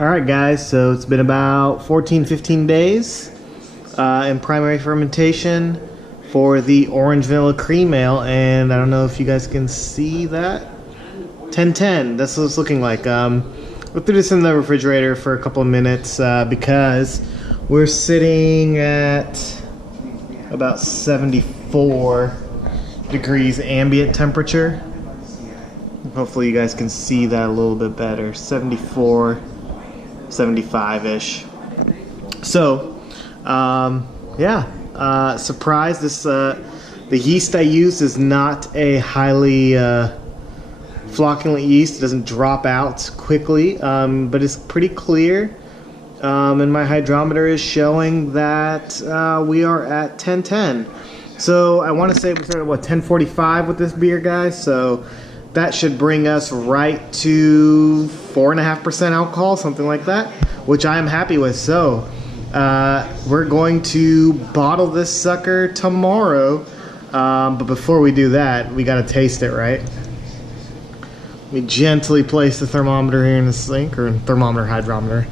Alright guys, so it's been about 14-15 days in primary fermentation for the orange vanilla cream ale, and I don't know if you guys can see that. 10-10, that's what it's looking like. We'll throw this in the refrigerator for a couple of minutes because we're sitting at about 74 degrees ambient temperature. Hopefully you guys can see that a little bit better. 74, 75-ish. So, surprise, this the yeast I used is not a highly flocculent yeast. It doesn't drop out quickly, but it's pretty clear. And my hydrometer is showing that we are at 10-10. So I want to say we started at what, 10:45 with this beer, guys. So that should bring us right to 4.5% alcohol, something like that, which I am happy with. So we're going to bottle this sucker tomorrow. But before we do that, we got to taste it, right? Let me gently place the thermometer here in the sink, or thermometer, hydrometer.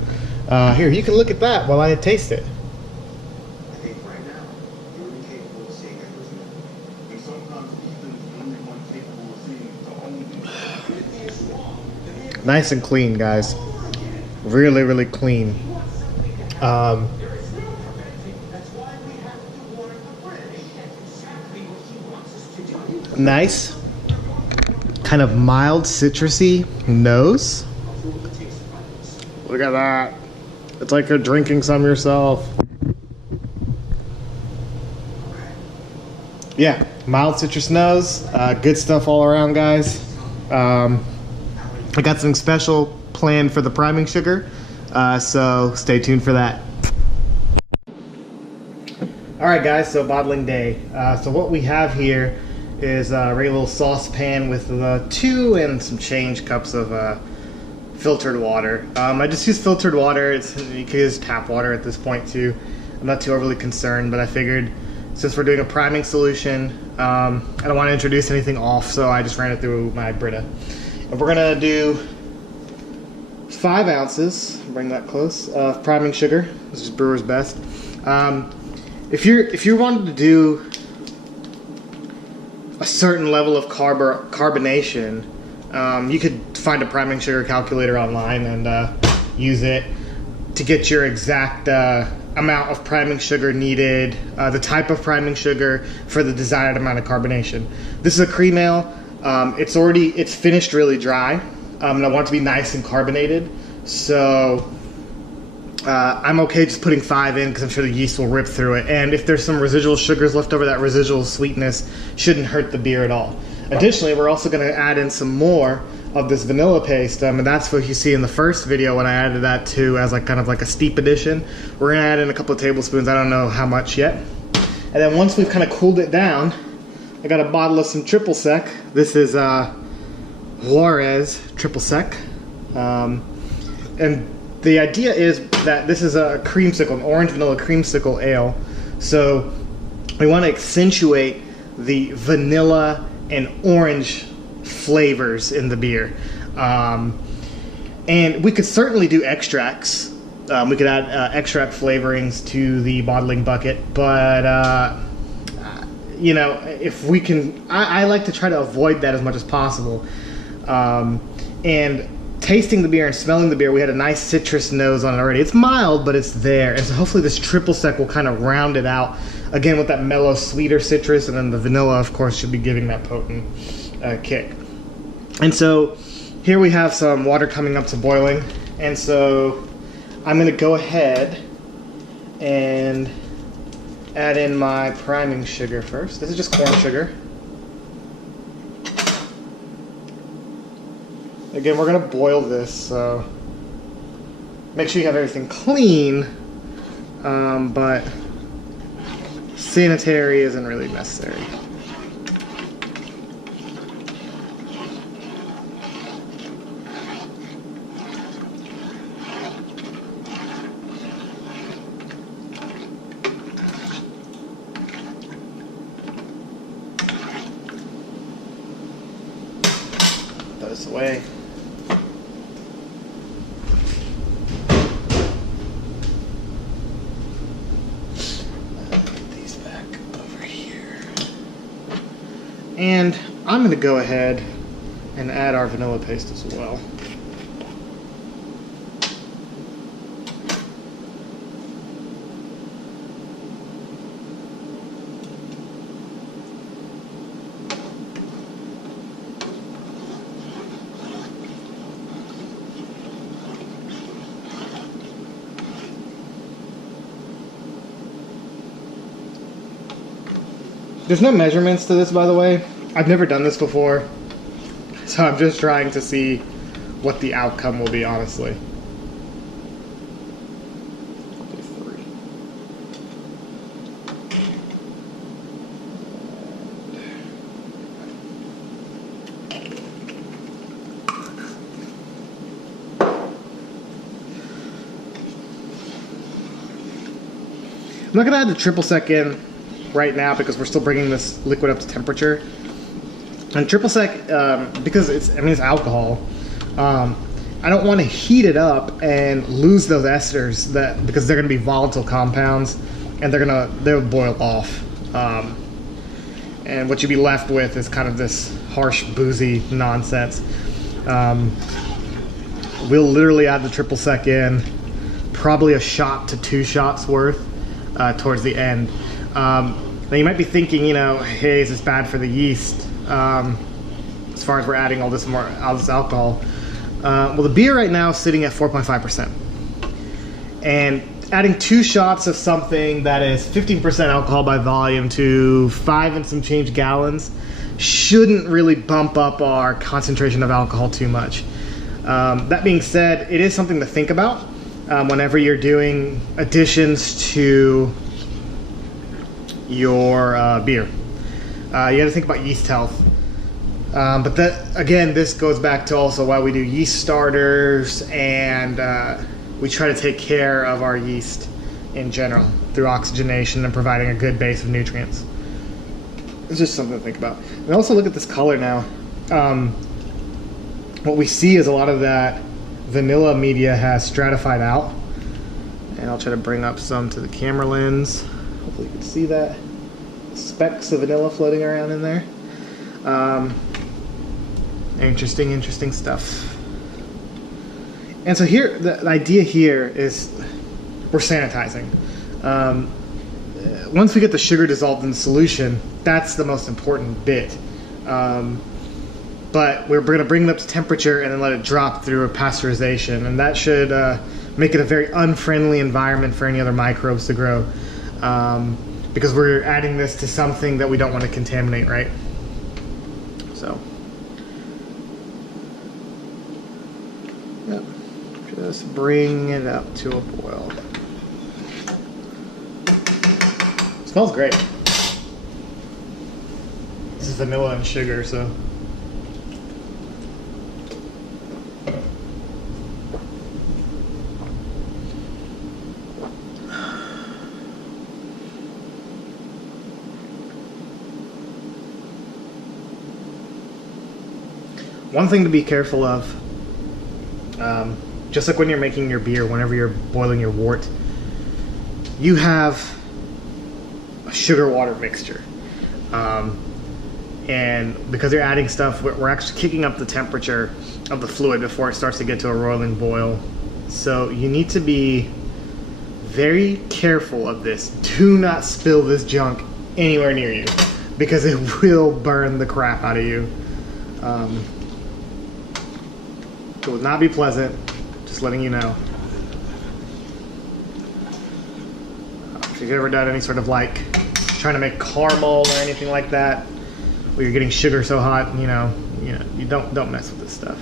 Here, you can look at that while I taste it. Nice and clean, guys. Really, really clean. Nice. Kind of mild citrusy nose. Look at that. It's like you're drinking some yourself. Yeah, mild citrus nose. Good stuff all around, guys. I got something special planned for the priming sugar, so stay tuned for that. Alright guys, so bottling day. So what we have here is a regular little saucepan with 2 and some change cups of filtered water. I just use filtered water. You can use tap water at this point too. I'm not too overly concerned, but I figured since we're doing a priming solution, I don't want to introduce anything off, so I just ran it through my Brita. And we're gonna do 5 ounces, bring that close, of priming sugar. This is brewer's best. If you wanted to do a certain level of carbonation, you could find a priming sugar calculator online and use it to get your exact amount of priming sugar needed, the type of priming sugar for the desired amount of carbonation. This is a cream ale. It's finished really dry, and I want it to be nice and carbonated, so I'm okay just putting 5 in because I'm sure the yeast will rip through it, and if there's some residual sugars left over, that residual sweetness shouldn't hurt the beer at all. Additionally, we're also going to add in some more of this vanilla paste, and that's what you see in the first video when I added that too as kind of like a steep addition. We're going to add in a couple of tablespoons, I don't know how much yet. And then once we've kind of cooled it down, I got a bottle of some triple sec. This is Juarez triple sec. And the idea is that this is a creamsicle, an orange vanilla creamsicle ale. So we want to accentuate the vanilla and orange flavors in the beer. And we could certainly do extracts. We could add extract flavorings to the bottling bucket, but you know, if we can, I like to try to avoid that as much as possible. And tasting the beer and smelling the beer, we had a nice citrus nose on it already. It's mild, but it's there. And so hopefully this triple sec will kind of round it out, again with that mellow, sweeter citrus, and then the vanilla, of course, should be giving that potent kick. And so here we have some water coming up to boiling. And so I'm going to go ahead and add in my priming sugar first. This is just corn sugar. Again, we're going to boil this, so make sure you have everything clean, but sanitary isn't really necessary. Throw this away. And I'm going to go ahead and add our vanilla paste as well. There's no measurements to this, by the way. I've never done this before, so I'm just trying to see what the outcome will be, honestly. I'm not gonna add the triple sec in right now because we're still bringing this liquid up to temperature. And triple sec, because it's alcohol. I don't want to heat it up and lose those esters because they're going to be volatile compounds, and they'll boil off. And what you'll be left with is kind of this harsh, boozy nonsense. We'll literally add the triple sec in, probably a shot to 2 shots worth towards the end. Now you might be thinking, hey, is this bad for the yeast? As far as we're adding all this alcohol. Well, the beer right now is sitting at 4.5%. And adding 2 shots of something that is 15% alcohol by volume to 5 and some change gallons shouldn't really bump up our concentration of alcohol too much. That being said, it is something to think about whenever you're doing additions to your beer. You got to think about yeast health. But again, this goes back to also why we do yeast starters, and we try to take care of our yeast in general through oxygenation and providing a good base of nutrients. It's just something to think about. And also look at this color now. What we see is a lot of that vanilla media has stratified out. And I'll try to bring up some to the camera lens. Hopefully you can see that. Specks of vanilla floating around in there. Interesting stuff. And so here, the idea here is we're sanitizing. Once we get the sugar dissolved in the solution, that's the most important bit. But we're going to bring it up to temperature and then let it drop through a pasteurization, and that should make it a very unfriendly environment for any other microbes to grow, because we're adding this to something that we don't want to contaminate, right? So, yep, just bring it up to a boil. It smells great. This is vanilla and sugar, so. One thing to be careful of, just like when you're making your beer, whenever you're boiling your wort, you have a sugar-water mixture. And because you're adding stuff, we're actually kicking up the temperature of the fluid before it starts to get to a roiling boil. So you need to be very careful of this. Do not spill this junk anywhere near you, because it will burn the crap out of you. It would not be pleasant, just letting you know. If you've ever done any sort of like trying to make caramel or anything like that, where you're getting sugar so hot, you don't mess with this stuff.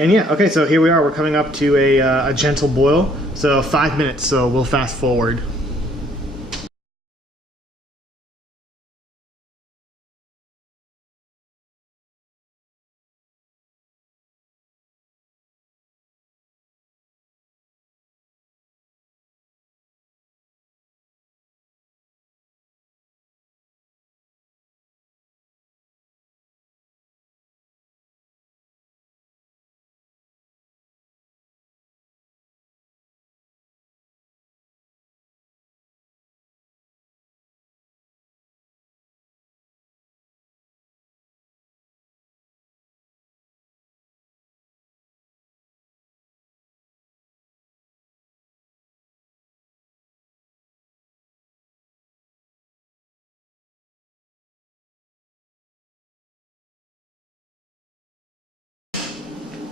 And yeah, okay, so here we are. We're coming up to a gentle boil. So 5 minutes, so we'll fast forward.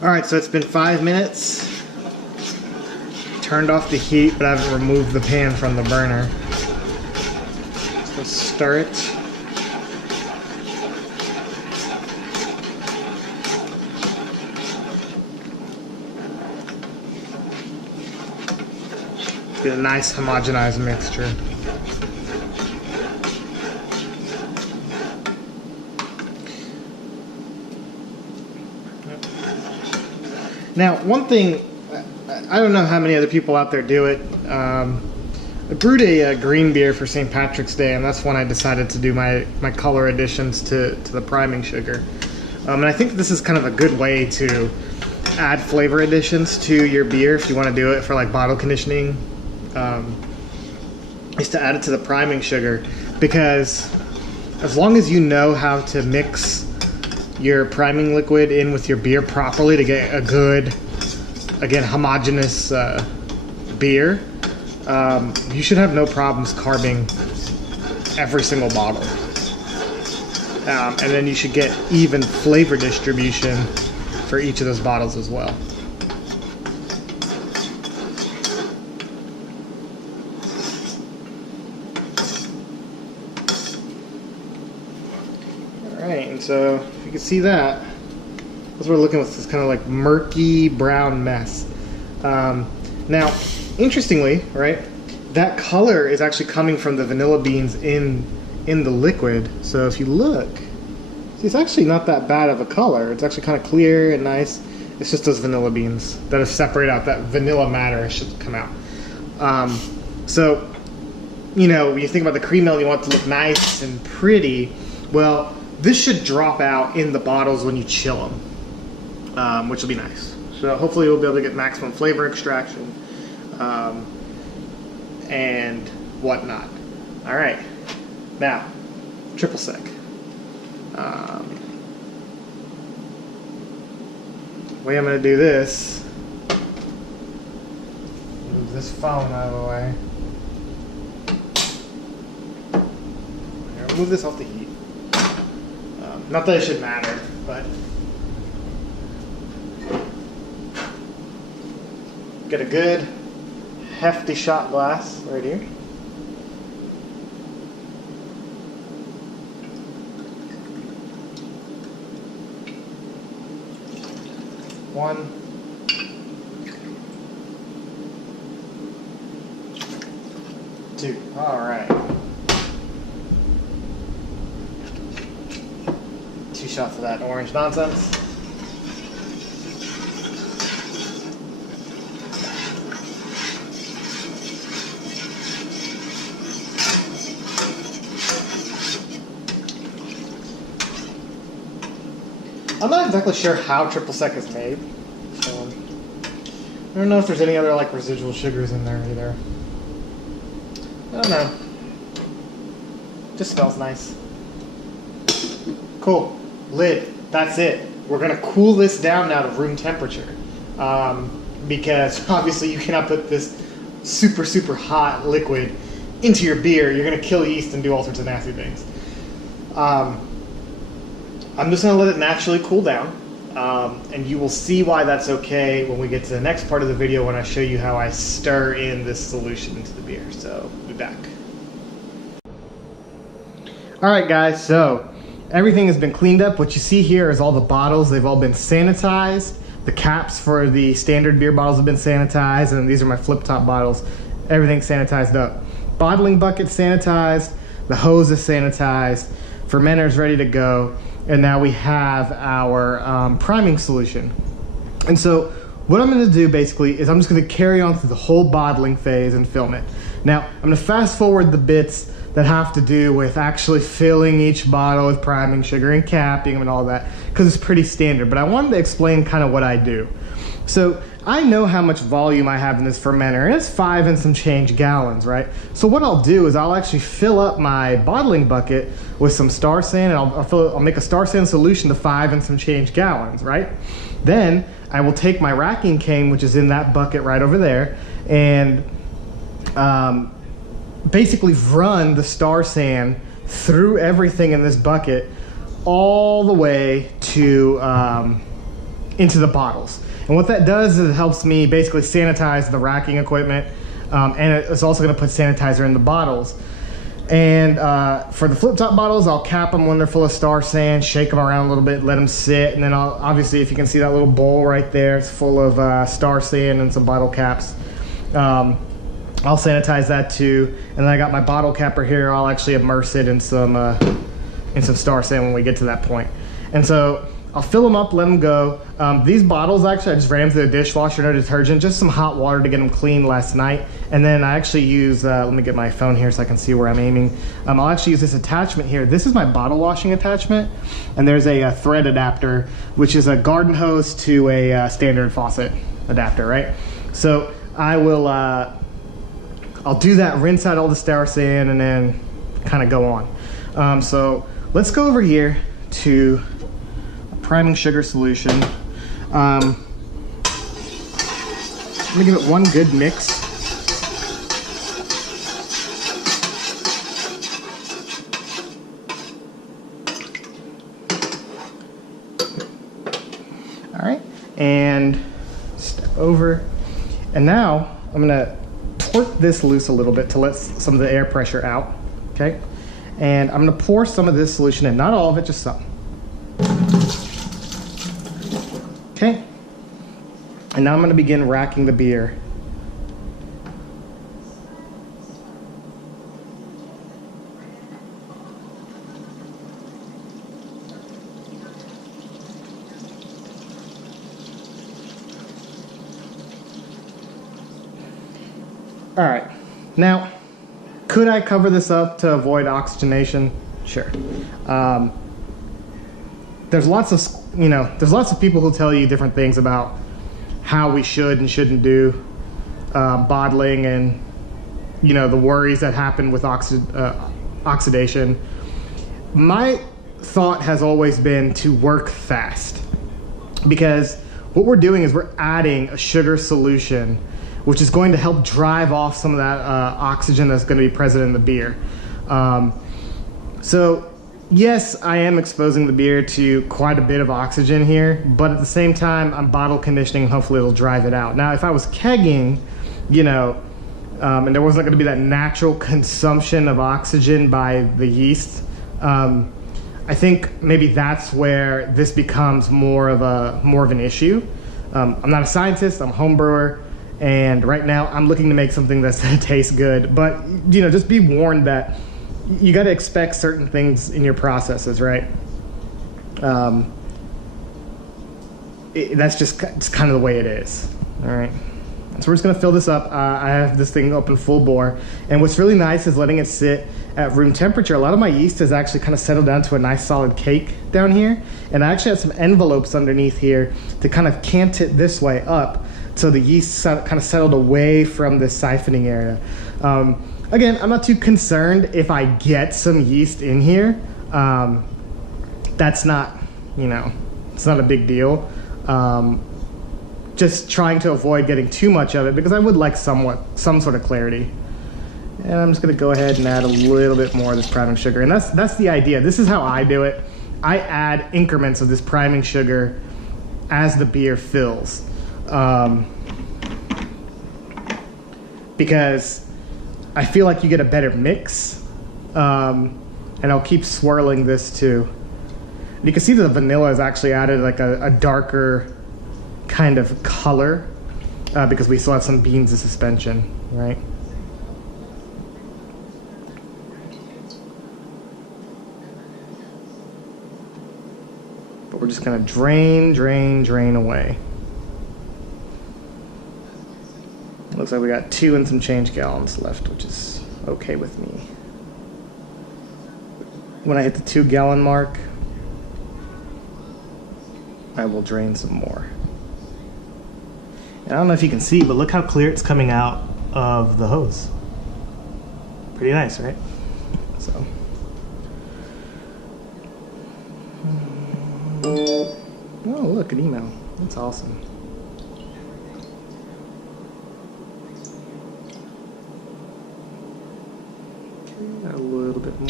Alright, so it's been 5 minutes. Turned off the heat, but I haven't removed the pan from the burner. So let's stir it. Get a nice homogenized mixture. Now, one thing, I don't know how many other people out there do it. I brewed a green beer for St. Patrick's Day, and that's when I decided to do my color additions to the priming sugar. And I think this is kind of a good way to add flavor additions to your beer if you want to do it for like bottle conditioning. Is to add it to the priming sugar, because as long as you know how to mix your priming liquid in with your beer properly to get a good, again, homogeneous beer, you should have no problems carbing every single bottle. And then you should get even flavor distribution for each of those bottles as well. Alright, and so if you can see that, that's what we're looking with, this kind of like murky brown mess. Now, interestingly, right, that color is actually coming from the vanilla beans in the liquid. So if you look, see, it's actually not that bad of a color. It's actually kind of clear and nice. It's just those vanilla beans that have separated out. That vanilla matter should come out. So, you know, when you think about the cream milk, you want it to look nice and pretty. Well, this should drop out in the bottles when you chill them, which will be nice. So hopefully we'll be able to get maximum flavor extraction and whatnot. All right, now triple sec. The way I'm going to do this, move this phone out of the way. Here, move this off the heat. Not that it should matter, but get a good hefty shot glass right here. One, two. All right. 2 shots of that orange nonsense. I'm not exactly sure how triple sec is made, so I don't know if there's any other like residual sugars in there either. I don't know. Just smells nice. Cool. Lid. That's it. We're gonna cool this down now to room temperature, because obviously you cannot put this super hot liquid into your beer. You're gonna kill yeast and do all sorts of nasty things. I'm just going to let it naturally cool down, and you will see why that's okay when we get to the next part of the video when I show you how I stir in this solution into the beer. So, be back. Alright guys, so everything has been cleaned up. What you see here is all the bottles. They've all been sanitized. The caps for the standard beer bottles have been sanitized, and these are my flip top bottles. Everything's sanitized up. Bottling bucket sanitized. The hose is sanitized. Fermenter's ready to go. And now we have our priming solution. And so what I'm going to do basically is I'm just going to carry on through the whole bottling phase and film it. Now I'm going to fast forward the bits that have to do with actually filling each bottle with priming sugar and capping them and all that, because it's pretty standard. But I wanted to explain kind of what I do. So I know how much volume I have in this fermenter, and it's 5 and some change gallons, right? So what I'll do is I'll actually fill up my bottling bucket with some Star San, and I'll make a Star San solution to 5 and some change gallons, right? Then I will take my racking cane, which is in that bucket right over there, and basically run the Star San through everything in this bucket all the way to into the bottles. And what that does is it helps me basically sanitize the racking equipment, and it's also going to put sanitizer in the bottles. And for the flip top bottles, I'll cap them when they're full of star sand, shake them around a little bit, let them sit, and then obviously if you can see that little bowl right there, it's full of star sand and some bottle caps. I'll sanitize that too, and then I got my bottle capper here. I'll actually immerse it in some star sand when we get to that point. And so I'll fill them up, let them go. These bottles, actually, I just ran them through the dishwasher, no detergent, just some hot water to get them clean last night. And then I actually use, let me get my phone here so I can see where I'm aiming. I'll actually use this attachment here. This is my bottle washing attachment. And there's a thread adapter, which is a garden hose to a standard faucet adapter, right? So I will, I'll do that, rinse out all the star sand, and then kind of go on. So let's go over here to priming sugar solution. Let me give it one good mix. All right, and step over. And now I'm gonna torque this loose a little bit to let some of the air pressure out, okay? And I'm gonna pour some of this solution in, not all of it, just some. Okay, and now I'm going to begin racking the beer. All right, now, could I cover this up to avoid oxygenation? Sure. There's lots of people who tell you different things about how we should and shouldn't do bottling, and the worries that happen with oxidation. My thought has always been to work fast, because what we're doing is we're adding a sugar solution which is going to help drive off some of that oxygen that's going to be present in the beer. So yes, I am exposing the beer to quite a bit of oxygen here, but at the same time, I'm bottle conditioning, and hopefully it'll drive it out. Now, if I was kegging, and there wasn't going to be that natural consumption of oxygen by the yeast, I think maybe that's where this becomes more of an issue. I'm not a scientist, I'm a home brewer, and right now I'm looking to make something that's going to taste good. But, just be warned that you got to expect certain things in your processes, right? That's just kind of the way it is. All right. So we're just going to fill this up. I have this thing open full bore. And what's really nice is letting it sit at room temperature. A lot of my yeast has actually kind of settled down to a nice solid cake down here. And I actually have some envelopes underneath here to kind of cant it this way up, so the yeast kind of settled away from this siphoning area. Again, I'm not too concerned if I get some yeast in here. That's not, it's not a big deal. Just trying to avoid getting too much of it, because I would like some sort of clarity. And I'm just gonna go ahead and add a little bit more of this priming sugar. And that's the idea. This is how I do it. I add increments of this priming sugar as the beer fills. Because I feel like you get a better mix, and I'll keep swirling this too. You can see that the vanilla has actually added like a darker kind of color, because we still have some beans in suspension, right? But we're just gonna drain away. Looks like we got 2 and some change gallons left, which is okay with me. When I hit the 2 gallon mark, I will drain some more. And I don't know if you can see, but look how clear it's coming out of the hose. Pretty nice, right? So. Oh, look, an email. That's awesome. A little bit more.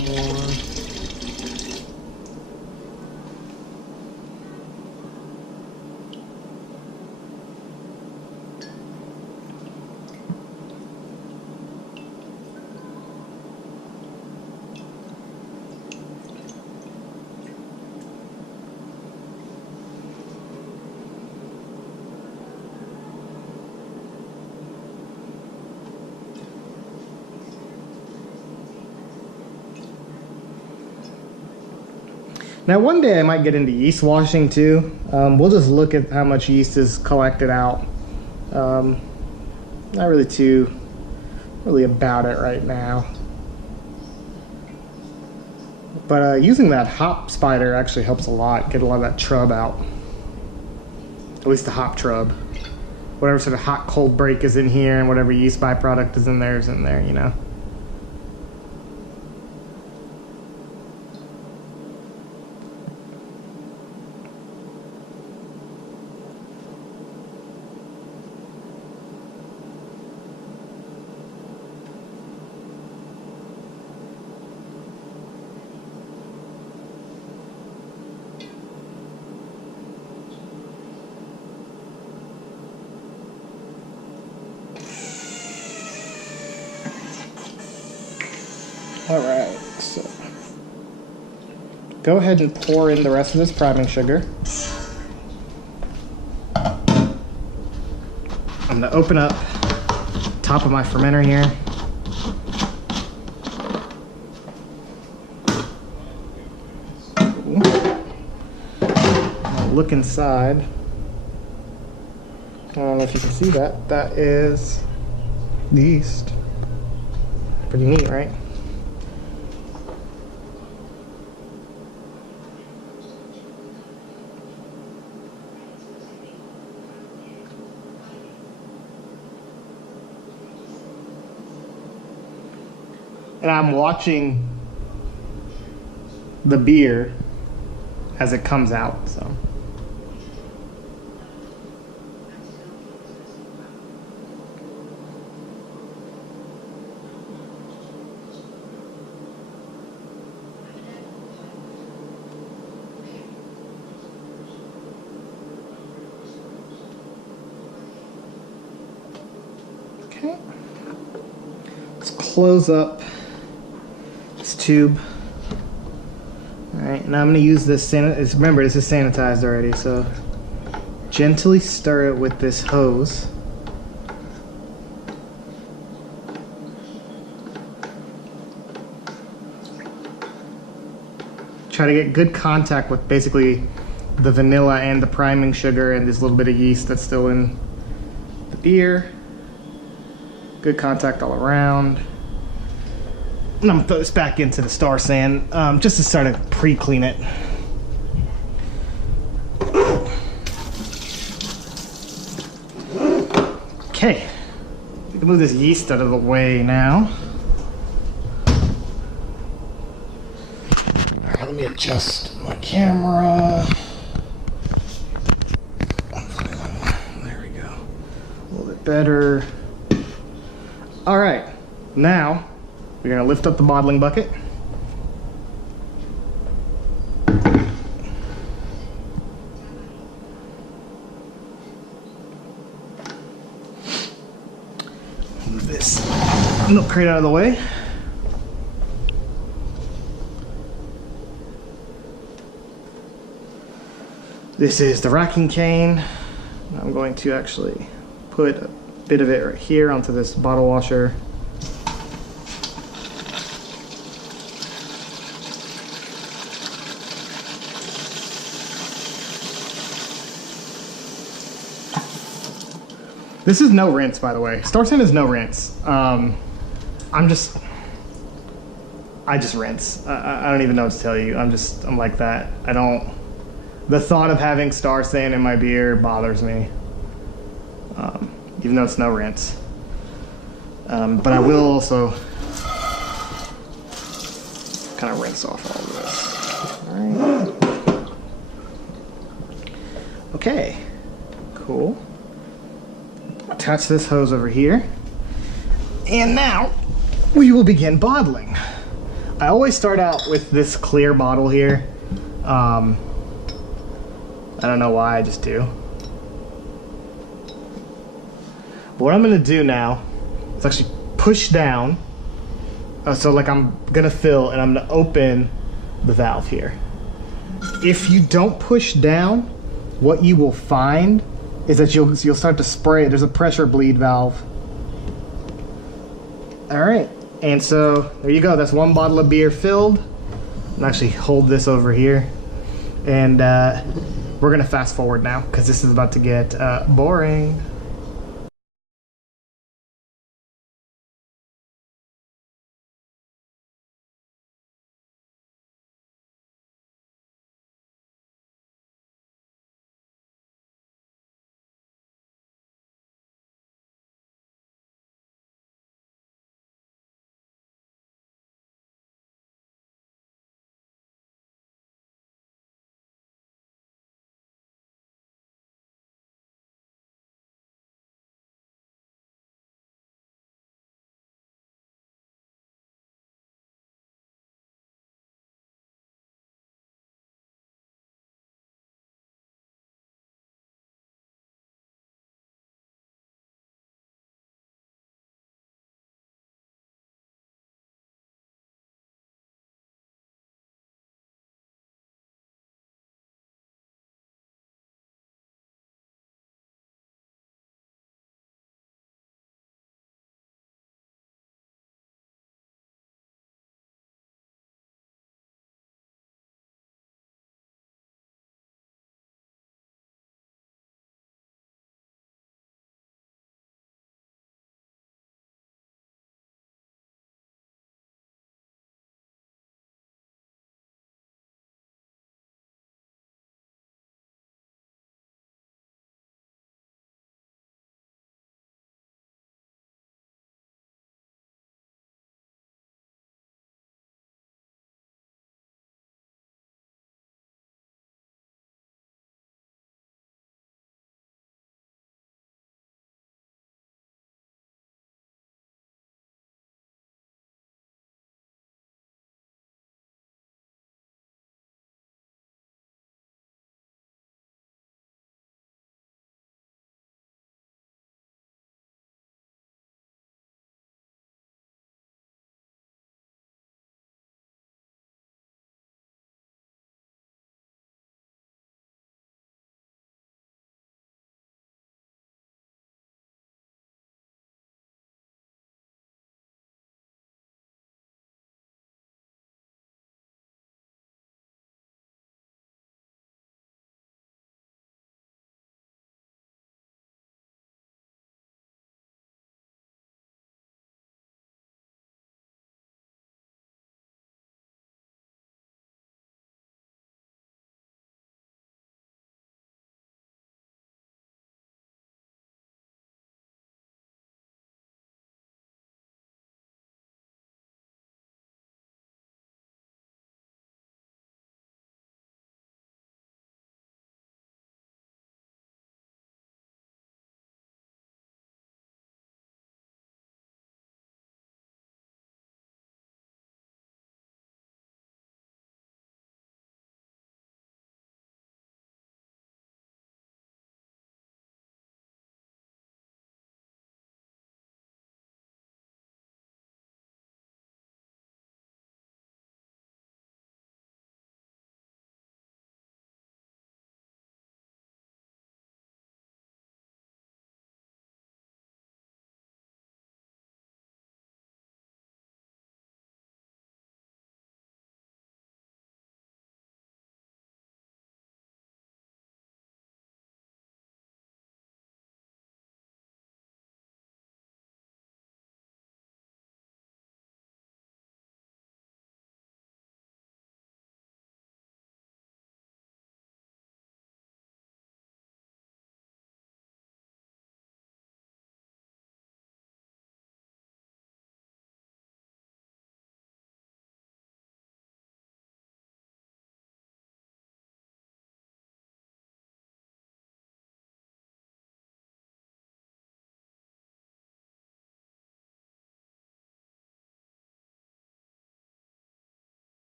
Now one day I might get into yeast washing too. We'll just look at how much yeast is collected out. Not really too about it right now. But using that hop spider actually helps a lot, get a lot of that trub out. At least the hop trub. Whatever sort of hot cold break is in here and whatever yeast byproduct is in there, you know. Alright, so go ahead and pour in the rest of this priming sugar. I'm going to open up top of my fermenter here. I'll look inside. I don't know if you can see that. That is yeast. Pretty neat, right? And I'm watching the beer as it comes out, so. Okay. Let's close up tube. Alright, now I'm going to use this, remember this is sanitized already, so gently stir it with this hose. Try to get good contact with basically the vanilla and the priming sugar and this little bit of yeast that's still in the beer. Good contact all around. And I'm gonna throw this back into the Star San just to start to pre-clean it. Okay, we can move this yeast out of the way now. All right, let me adjust my camera. There we go. A little bit better. All right, now we're going to lift up the bottling bucket. Move this milk crate out of the way. This is the racking cane. I'm going to actually put a bit of it right here onto this bottle washer. This is no rinse, by the way. Star San is no rinse. I just rinse. I don't even know what to tell you. I'm like that. The thought of having Star San in my beer bothers me. Even though it's no rinse. But I will also kind of rinse off all of this. All right. Okay, cool. Attach this hose over here. And now we will begin bottling. I always start out with this clear bottle here. I don't know why, I just do. But what I'm gonna do now is actually push down. So like I'm gonna fill and I'm gonna open the valve here. If you don't push down, what you will find is that you'll start to spray. There's a pressure bleed valve. All right, and so there you go. That's one bottle of beer filled. I'll actually hold this over here. And we're gonna fast forward now because this is about to get boring.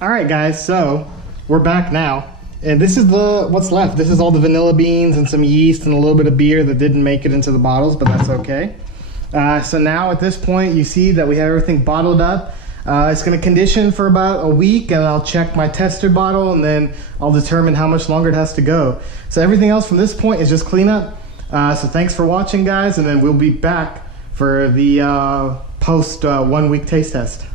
All right, guys, so we're back now. And this is what's left. This is all the vanilla beans and some yeast and a little bit of beer that didn't make it into the bottles, but that's okay. So now at this point, you see that we have everything bottled up. It's going to condition for about a week, and I'll check my tester bottle, and then I'll determine how much longer it has to go. So everything else from this point is just cleanup. So thanks for watching, guys, and then we'll be back for the post 1 week taste test.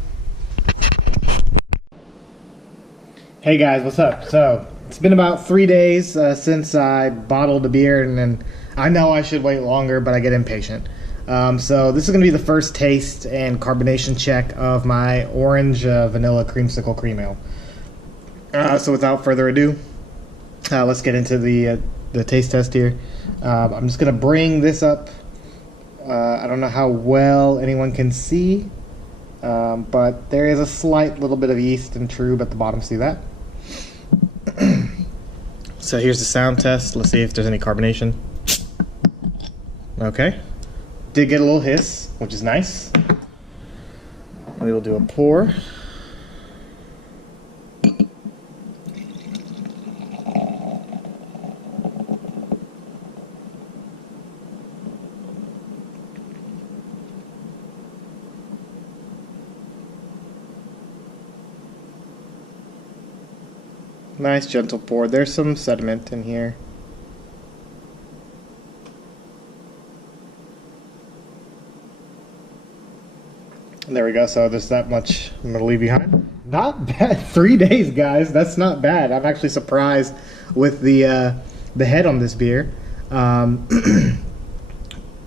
Hey guys, what's up? So it's been about 3 days since I bottled the beer, and then I know I should wait longer, but I get impatient. So this is going to be the first taste and carbonation check of my orange vanilla creamsicle cream ale. So without further ado, let's get into the taste test here. I'm just going to bring this up. I don't know how well anyone can see, but there is a slight little bit of yeast and trub at the bottom. See that? So here's the sound test. Let's see if there's any carbonation. Okay. Did get a little hiss, which is nice. We will do a pour. Nice gentle pour. There's some sediment in here. There we go. So there's that much I'm going to leave behind. Not bad. 3 days, guys. That's not bad. I'm actually surprised with the head on this beer.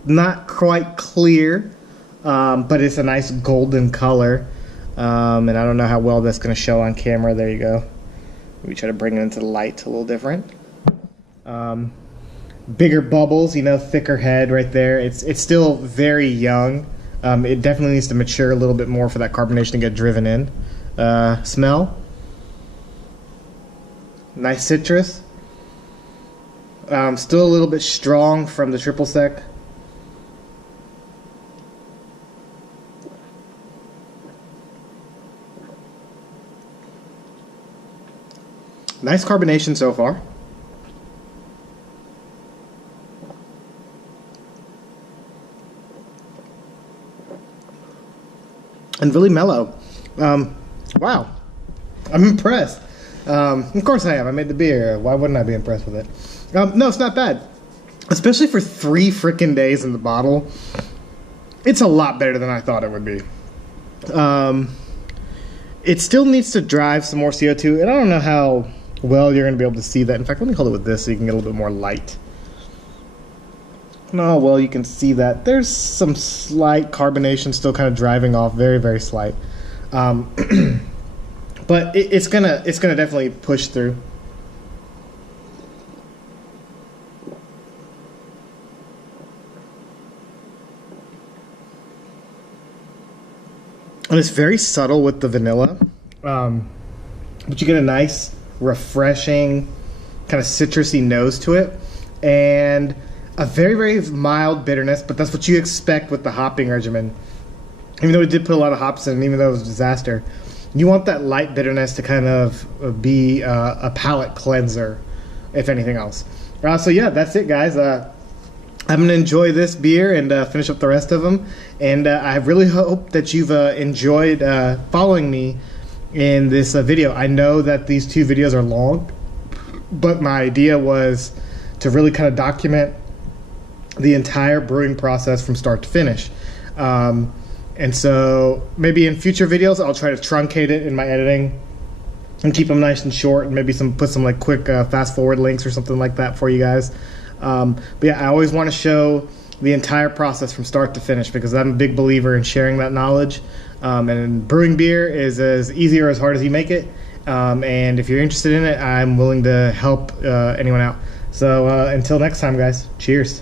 Not quite clear, but it's a nice golden color. And I don't know how well that's going to show on camera. There you go. We try to bring it into the light a little different. Bigger bubbles, you know, thicker head right there. It's still very young. It definitely needs to mature a little bit more for that carbonation to get driven in. Smell. Nice citrus. Still a little bit strong from the triple sec. Nice carbonation so far. And really mellow. Wow. I'm impressed. Of course I am. I made the beer. Why wouldn't I be impressed with it? No, it's not bad. Especially for 3 freaking days in the bottle. It's a lot better than I thought it would be. It still needs to drive some more CO2. And I don't know how well you're going to be able to see that. In fact, let me hold it with this so you can get a little bit more light. Oh, well, you can see that there's some slight carbonation still kind of driving off, very, very slight. But it's gonna definitely push through. And it's very subtle with the vanilla, but you get a nice, refreshing, kind of citrusy nose to it, and a very, very mild bitterness, but that's what you expect with the hopping regimen. Even though we did put a lot of hops in, even though it was a disaster, you want that light bitterness to kind of be a palate cleanser, if anything else. So yeah, that's it, guys. I'm going to enjoy this beer and finish up the rest of them. And I really hope that you've enjoyed following me in this video. I know that these 2 videos are long, but my idea was to really kind of document the entire brewing process from start to finish. And so maybe in future videos I'll try to truncate it in my editing and keep them nice and short, and maybe put some like quick fast forward links or something like that for you guys. But yeah, I always want to show the entire process from start to finish, because I'm a big believer in sharing that knowledge. And brewing beer is as easy or as hard as you make it. And if you're interested in it, I'm willing to help anyone out. So until next time, guys, cheers.